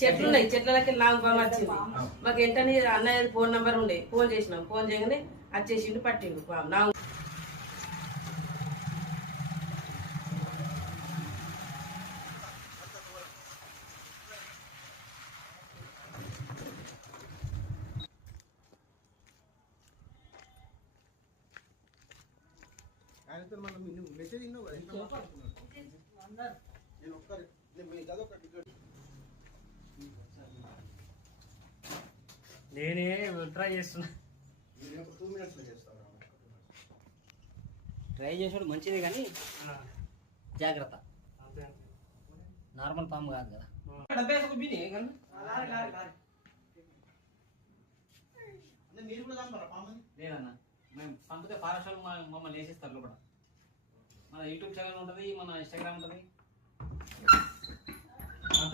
చెట్లు ఉన్నాయి, చెట్లకి నాకు బాగా వచ్చింది. మాకు వెంటనే అన్నయ్య ఫోన్ నంబర్ ఉండే, ఫోన్ చేసినాం. ఫోన్ చేయగానే వచ్చేసిండు, పట్టిండు నా. నేనే ట్రై చేస్తున్నా. ట్రై చేసాడు మంచిది కానీ జాగ్రత్త, నార్మల్ పాము కాదు కదా. లేదన్నా, మేము పంపితే ఫారెస్ట్ వాళ్ళు మమ్మల్ని వేసేస్తారు లోపల. మన యూట్యూబ్ ఛానల్ ఉంటుంది, మన ఇన్స్టాగ్రామ్ ఉంటుంది.